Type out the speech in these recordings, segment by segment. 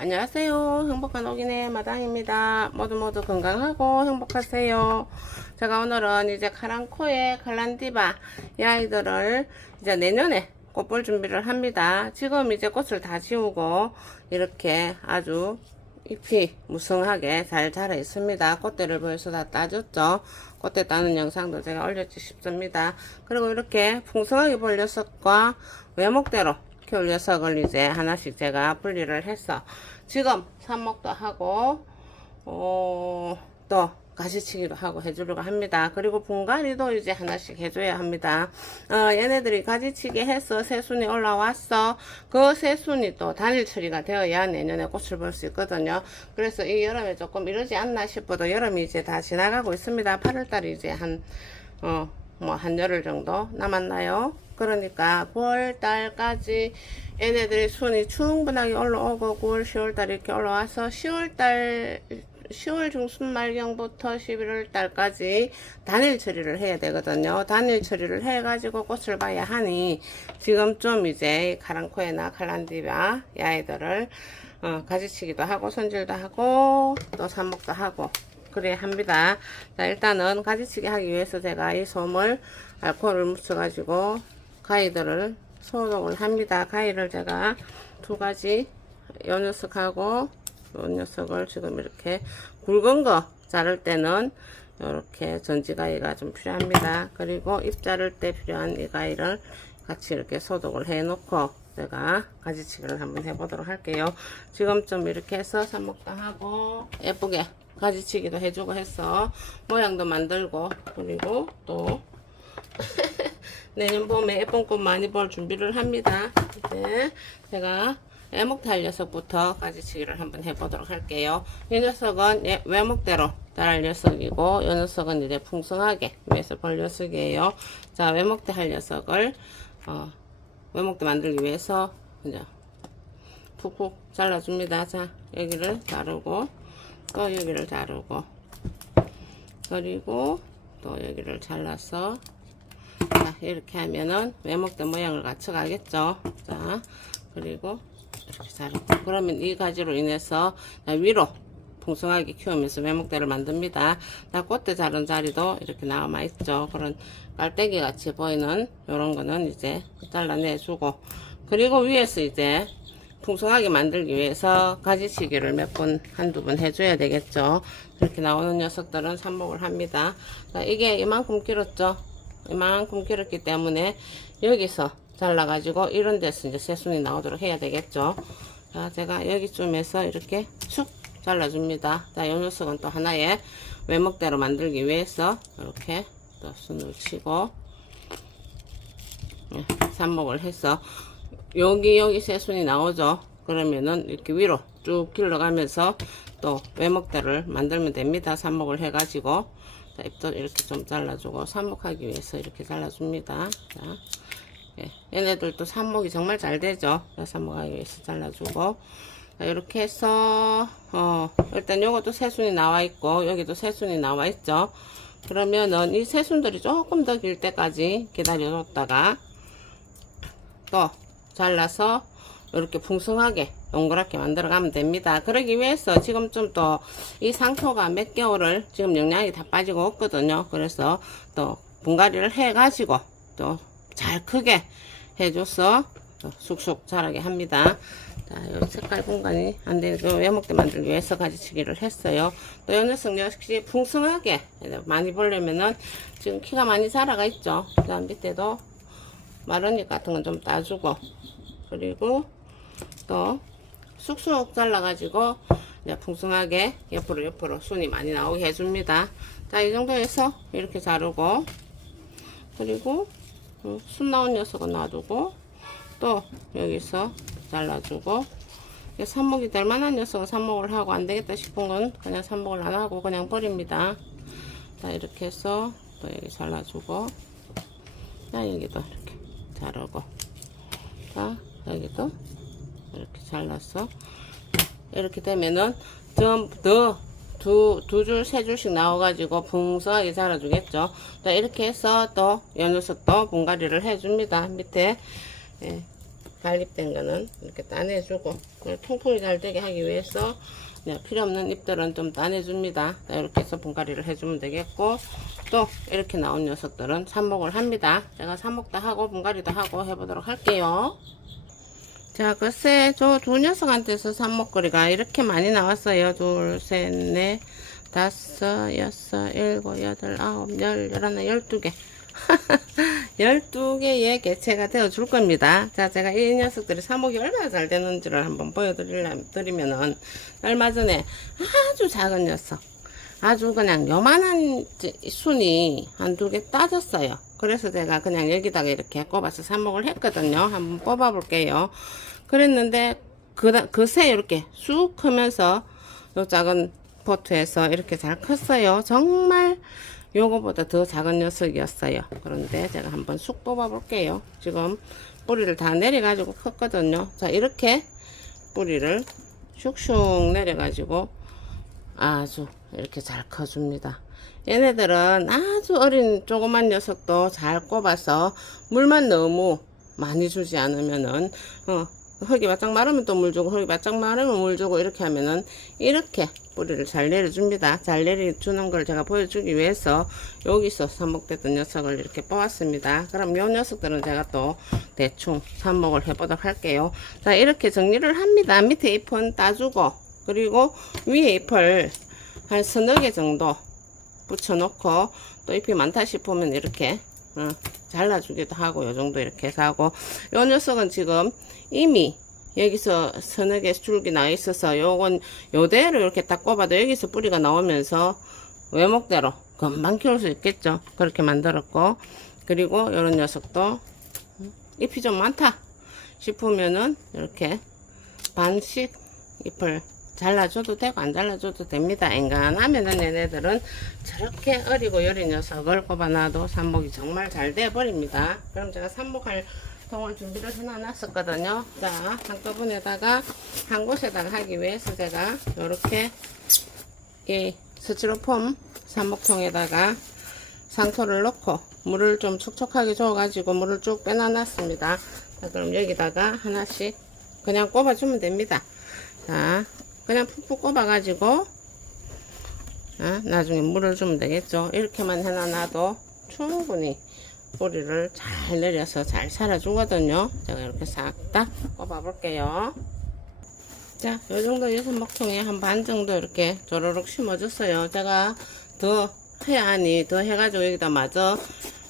안녕하세요. 행복한 오기네 마당입니다. 모두 건강하고 행복하세요. 제가 오늘은 이제 카랑코의 칼란디바 이 아이들을 이제 내년에 꽃볼 준비를 합니다. 지금 이제 꽃을 다 지우고 이렇게 아주 잎이 무성하게 잘 자라 있습니다. 꽃대를 벌써 다 따줬죠. 꽃대 따는 영상도 제가 올렸지 싶습니다. 그리고 이렇게 풍성하게 볼 녀석과 외목대로 키울 녀석을 이제 하나씩 제가 분리를 해서 지금 삽목도 하고 또 가시치기도 하고 해주려고 합니다. 그리고 분갈이도 이제 하나씩 해줘야 합니다. 얘네들이 가지치기 해서 새순이 올라왔어. 그 새순이 또 단일 처리가 되어야 내년에 꽃을 볼 수 있거든요. 그래서 이 여름에 조금 이러지 않나 싶어도 여름이 이제 다 지나가고 있습니다. 8월달이 이제 한 열흘 정도 남았나요? 그러니까 9월달까지 얘네들이 순이 충분하게 올라오고 9월, 10월달 이렇게 올라와서 10월 중순 말경부터 11월달까지 단일 처리를 해야 되거든요. 단일 처리를 해가지고 꽃을 봐야 하니 지금쯤 이제 카랑코에나 칼란디바 이 아이들을 가지치기도 하고 손질도 하고 또 삽목도 하고 그래야 합니다. 자, 일단은 가지치기 하기 위해서 제가 이 솜을 알코올을 묻혀가지고 가위들을 소독을 합니다. 가위를 제가 두 가지 요 녀석하고 요 녀석을 지금 이렇게 굵은 거 자를 때는 이렇게 전지 가위가 좀 필요합니다. 그리고 잎 자를 때 필요한 이 가위를 같이 이렇게 소독을 해 놓고 제가 가지치기를 한번 해보도록 할게요. 지금쯤 이렇게 해서 삽목도 하고 예쁘게 가지치기도 해주고 해서 모양도 만들고 그리고 또 내년 봄에 예쁜 꽃 많이 볼 준비를 합니다. 이제 제가 외목달 녀석부터 가지치기를 한번 해보도록 할게요. 이 녀석은 외목대로 자랄 녀석이고 이 녀석은 이제 풍성하게 위해서 볼 녀석이에요. 자, 외목대 할 녀석을 외목대 만들기 위해서 그냥 푹푹 잘라줍니다. 자, 여기를 자르고 또 여기를 자르고 그리고 또 여기를 잘라서 자, 이렇게 하면은 외목대 모양을 갖춰 가겠죠. 자, 그리고 이렇게 자르고 그러면 이 가지로 인해서 위로 풍성하게 키우면서 외목대를 만듭니다. 자, 꽃대 자른 자리도 이렇게 남아 있죠. 그런 깔때기 같이 보이는 이런 거는 이제 잘라내주고 그리고 위에서 이제 풍성하게 만들기 위해서 가지치기를 몇 번, 한두 번 해줘야 되겠죠. 이렇게 나오는 녀석들은 삽목을 합니다. 자, 이게 이만큼 길었죠. 이만큼 길었기 때문에 여기서 잘라가지고 이런 데서 이제 새순이 나오도록 해야 되겠죠. 자, 제가 여기쯤에서 이렇게 축 잘라줍니다. 자, 이 녀석은 또 하나의 외목대로 만들기 위해서 이렇게 또 순을 치고 삽목을 해서 여기 새순이 나오죠. 그러면은 이렇게 위로 쭉 길러가면서 또 외목대를 만들면 됩니다. 삽목을 해가지고 자, 잎도 이렇게 좀 잘라주고 삽목하기 위해서 이렇게 잘라줍니다. 자, 얘네들도 삽목이 정말 잘 되죠. 삽목하기 위해서 잘라주고 자, 이렇게 해서 일단 요것도 새순이 나와 있고 여기도 새순이 나와 있죠. 그러면은 이 새순들이 조금 더 길 때까지 기다려 줬다가 또 잘라서 이렇게 풍성하게 동그랗게 만들어 가면 됩니다. 그러기 위해서 지금쯤 또 이 상토가 몇 개월을 지금 영양이 다 빠지고 없거든요. 그래서 또 분갈이를 해 가지고 또 잘 크게 해줘서 쑥쑥 자라게 합니다. 자, 요 색깔 분간이 안 되고 외목대 만들기 위해서 가지치기를 했어요. 또 요 녀석 역시 풍성하게 많이 보려면은 지금 키가 많이 자라가 있죠. 그 밑에도 마른잎 같은 건 좀 따주고 그리고 또 쑥쑥 잘라가지고 풍성하게 옆으로 순이 많이 나오게 해줍니다. 자, 이 정도에서 이렇게 자르고 그리고 순 나온 녀석은 놔두고 또 여기서 잘라주고 삽목이 될 만한 녀석은 삽목을 하고 안 되겠다 싶은 건 그냥 삽목을 안 하고 그냥 버립니다. 자, 이렇게 해서 또 여기 잘라주고 자, 여기도 이렇게 자르고 자, 여기도 이렇게 잘라서 이렇게 되면은 전부 더 두 줄, 세 줄씩 나와가지고 풍성하게 자라주겠죠. 자, 이렇게 해서 또 이 녀석도 분갈이를 해줍니다. 밑에 발립된 거는 이렇게 따내주고, 통풍이 잘 되게 하기 위해서 필요 없는 잎들은 좀 따내줍니다. 이렇게 해서 분갈이를 해주면 되겠고, 또 이렇게 나온 녀석들은 삽목을 합니다. 제가 삽목도 하고 분갈이도 하고 해보도록 할게요. 자, 글쎄 저 두 녀석한테서 삽목거리가 이렇게 많이 나왔어요. 둘, 셋, 넷, 다섯, 여섯, 일곱, 여덟, 아홉, 열, 열하나, 12개. 12개의 개체가 되어 줄 겁니다. 자, 제가 이 녀석들이 삽목이 얼마나 잘 되는지를 한번 보여드리면은, 얼마 전에 아주 작은 녀석, 아주 그냥 요만한 순이 한두 개 따졌어요. 그래서 제가 그냥 여기다가 이렇게 꼽아서 삽목을 했거든요. 한번 뽑아 볼게요. 그랬는데, 그새 이렇게 쑥 크면서 요 작은 포트에서 이렇게 잘 컸어요. 정말 요거보다 더 작은 녀석이었어요. 그런데 제가 한번 쑥 뽑아 볼게요. 지금 뿌리를 다 내려 가지고 컸거든요. 자, 이렇게 뿌리를 슉슉 내려 가지고 아주 이렇게 잘 커줍니다. 얘네들은 아주 어린 조그만 녀석도 잘 꼽아서 물만 너무 많이 주지 않으면은 흙이 바짝 마르면 또 물 주고, 흙이 바짝 마르면 물 주고, 이렇게 하면은 이렇게 뿌리를 잘 내려줍니다. 잘 내려주는 걸 제가 보여주기 위해서 여기서 삽목됐던 녀석을 이렇게 뽑았습니다. 그럼 요 녀석들은 제가 또 대충 삽목을 해보도록 할게요. 자, 이렇게 정리를 합니다. 밑에 잎은 따주고, 그리고 위에 잎을 한 서너 개 정도 붙여놓고, 또 잎이 많다 싶으면 이렇게 잘라주기도 하고, 요 정도 이렇게 해서 하고, 요 녀석은 지금 이미 여기서 서너 개 줄기 나 있어서 요건 요대로 이렇게 딱 꼽아도 여기서 뿌리가 나오면서 외목대로 금방 키울 수 있겠죠. 그렇게 만들었고, 그리고 요런 녀석도 잎이 좀 많다 싶으면은 이렇게 반씩 잎을 잘라줘도 되고 안 잘라줘도 됩니다. 엔간하면은 얘네들은 저렇게 어리고 여린 녀석을 꼽아놔도 삽목이 정말 잘 돼버립니다. 그럼 제가 삽목할 통을 준비를 해놨었거든요. 자, 한꺼번에다가 한 곳에다가 하기 위해서 제가 이렇게 이 스티로폼 삽목통에다가 상토를 넣고 물을 좀 촉촉하게 줘가지고 물을 쭉 빼놔놨습니다. 자, 그럼 여기다가 하나씩 그냥 꼽아주면 됩니다. 자, 그냥 푹푹 꼽아가지고 나중에 물을 주면 되겠죠. 이렇게만 해놔도 충분히 뿌리를 잘 내려서 잘 살아주거든요. 제가 이렇게 싹 다 꼽아 볼게요. 자, 요정도 유선목통에 한 반 정도 이렇게 조로록 심어줬어요. 제가 더 해야 하니 더 해가지고 여기다 마저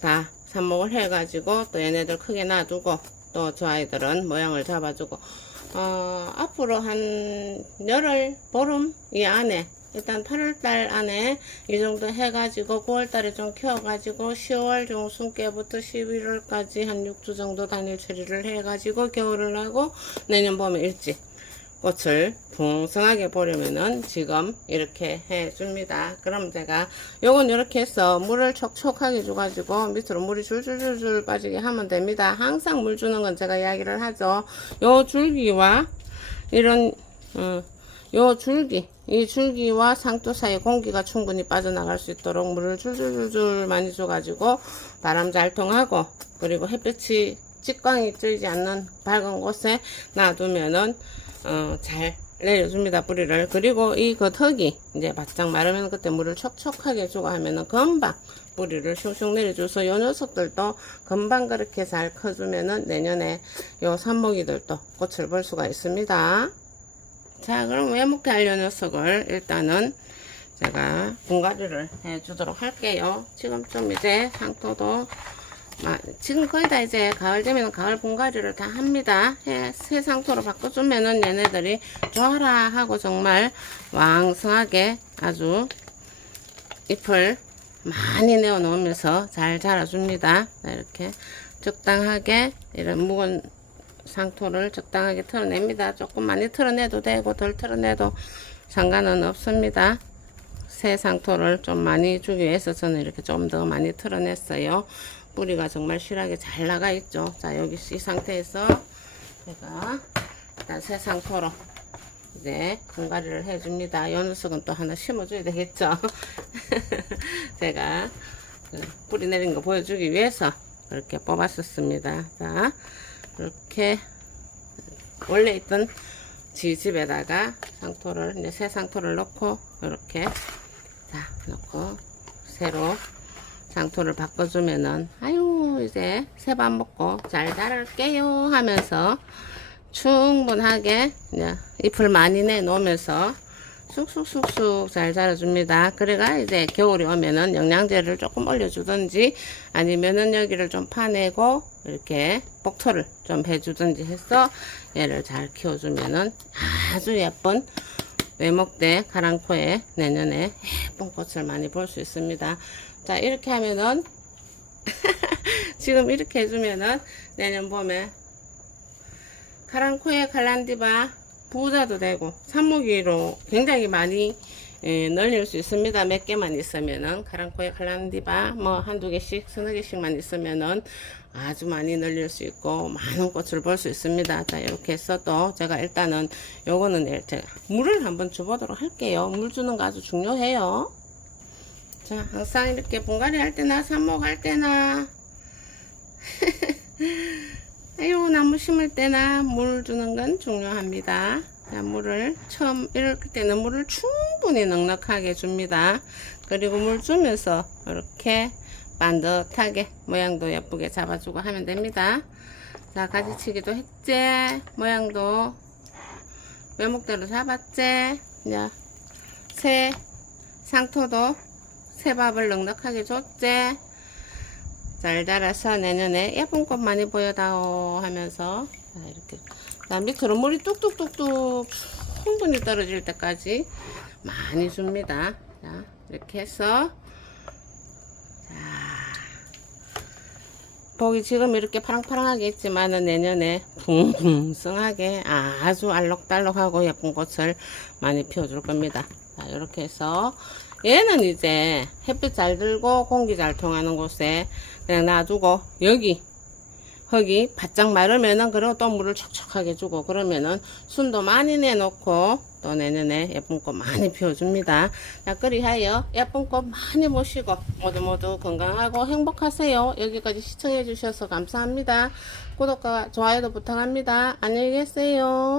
다 삽목을 해가지고 또 얘네들 크게 놔두고, 또 저 아이들은 모양을 잡아주고, 앞으로 한 열흘 보름 이 안에, 일단 8월달 안에 이 정도 해가지고 9월달에 좀 키워가지고 10월 중순께부터 11월까지 한 6주 정도 단일 처리를 해가지고 겨울을 하고 내년 봄에 일찍 꽃을 풍성하게 보려면은 지금 이렇게 해줍니다. 그럼 제가 요건 이렇게 해서 물을 촉촉하게 줘가지고 밑으로 물이 줄줄줄줄 빠지게 하면 됩니다. 항상 물 주는 건 제가 이야기를 하죠. 요 줄기와 이런 요 줄기, 이 줄기와 상토 사이 공기가 충분히 빠져나갈 수 있도록 물을 줄줄줄줄 많이 줘가지고 바람 잘 통하고, 그리고 햇볕이 직광이 쬐지 않는 밝은 곳에 놔두면은 잘 내려줍니다. 뿌리를. 그리고 이 겉흙이 이제 바짝 마르면 그때 물을 촉촉하게 주고 하면은 금방 뿌리를 슝슝 내려줘서 요 녀석들도 금방 그렇게 잘 커주면은 내년에 요 삽목이들도 꽃을 볼 수가 있습니다. 자, 그럼 외목대 알료 녀석을 일단은 제가 분갈이를 해 주도록 할게요. 지금 좀 이제 상토도 지금 거의 다 이제 가을 되면 가을 분갈이를 다 합니다. 새 상토로 바꿔주면은 얘네들이 좋아라 하고 정말 왕성하게 아주 잎을 많이 내어 놓으면서 잘 자라줍니다. 이렇게 적당하게 이런 묵은 상토를 적당하게 털어냅니다. 조금 많이 털어내도 되고 덜 털어내도 상관은 없습니다. 새 상토를 좀 많이 주기 위해서 저는 이렇게 좀 더 많이 털어냈어요. 뿌리가 정말 실하게 잘 나가 있죠. 자, 여기 이 상태에서 제가 일단 새 상토로 이제 분갈이를 해줍니다. 이 녀석은 또 하나 심어줘야 되겠죠. 제가 뿌리 내린 거 보여주기 위해서 이렇게 뽑았었습니다. 자, 이렇게 원래 있던 지집에다가 상토를 이제 새 상토를 넣고 이렇게 자 넣고 새로 상토를 바꿔주면은 아유 이제 새 밥 먹고 잘 자랄게요 하면서 충분하게 이제 잎을 많이 내놓으면서 쑥쑥쑥쑥 잘 자라줍니다. 그래가 이제 겨울이 오면은 영양제를 조금 올려주든지 아니면은 여기를 좀 파내고 이렇게 복토를 좀 해주든지 해서 얘를 잘 키워주면은 아주 예쁜 외목대 가랑코에 내년에 예쁜 꽃을 많이 볼 수 있습니다. 자 이렇게 하면은 지금 이렇게 해주면은 내년 봄에 가랑코에 칼란디바 부자도 되고 산모기로 굉장히 많이 널릴 수 있습니다. 몇 개만 있으면은 가랑코에 칼란디바 뭐 한두 개씩 서너 개씩만 있으면은 아주 많이 널릴 수 있고 많은 꽃을 볼 수 있습니다. 자 이렇게 해서 또 제가 일단은 요거는 제가 물을 한번 줘보도록 할게요. 물 주는 거 아주 중요해요. 자 항상 이렇게 분갈이 할 때나 삽목할 때나 아유 나무 심을 때나 물 주는 건 중요합니다. 자, 물을 처음 이렇게 때는 물을 충분히 넉넉하게 줍니다. 그리고 물 주면서 이렇게 반듯하게 모양도 예쁘게 잡아주고 하면 됩니다. 자 가지치기도 했지, 모양도 외목대로 잡았지, 이제 새 상토도 새밥을 넉넉하게 줬지. 잘 자라서 내년에 예쁜 꽃 많이 보여다오 하면서 자, 이렇게 밑으로 물이 뚝뚝뚝뚝 충분히 떨어질 때까지 많이 줍니다. 자, 이렇게 해서 자, 보기 지금 이렇게 파랑파랑하게 있지만은 내년에 붕붕성하게 아주 알록달록하고 예쁜 꽃을 많이 피워줄 겁니다. 자, 이렇게 해서 얘는 이제 햇빛 잘 들고 공기 잘 통하는 곳에 그냥 놔두고 여기 흙이 바짝 마르면은 그리고 또 물을 촉촉하게 주고 그러면은 순도 많이 내놓고 또 내년에 예쁜 꽃 많이 피워줍니다. 자 그리하여 예쁜 꽃 많이 보시고 모두 건강하고 행복하세요. 여기까지 시청해 주셔서 감사합니다. 구독과 좋아요도 부탁합니다. 안녕히 계세요.